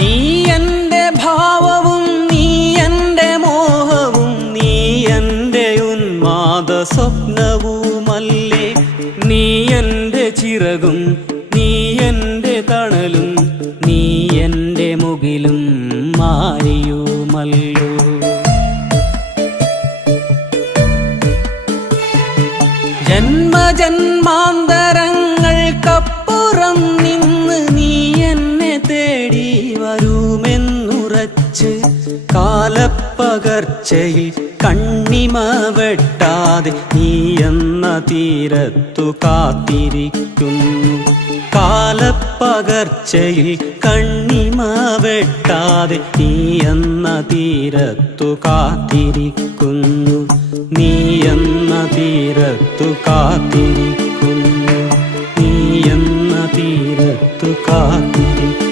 നീ എൻ്റെ ഭാവവും നീ എൻ്റെ മോഹവും നീ എൻ്റെ ഉന്മാദ സ്വപ്നവുമല്ലേ. നീ എൻ്റെ ചിറകും നീ എൻ്റെ തണലും നീ എൻ്റെ മുകിലും മാറിയുമല്ലോ. ജന്മജന്മാന്തരങ്ങൾക്കപ്പുറം നിന്ന് നീ എന്നെ തേടി വരുമെന്നുറച്ച് കാലപ്പകർച്ചയിൽ കണ്ണിമ വെട്ടാതെ നീ എന്ന തീരത്തു കാത്തിരിക്കുന്നു. കാലപ്പകർച്ചയിൽ കണ്ണിമ വെട്ടാതെ നീ എന്ന തീരത്തു കാത്തിരിക്കുന്നു. നീ എന്ന തീരത്തു കാത്തിരിക്കുന്നു. നീ എന്ന തീരത്തു കാത്തിരിക്കുന്നു.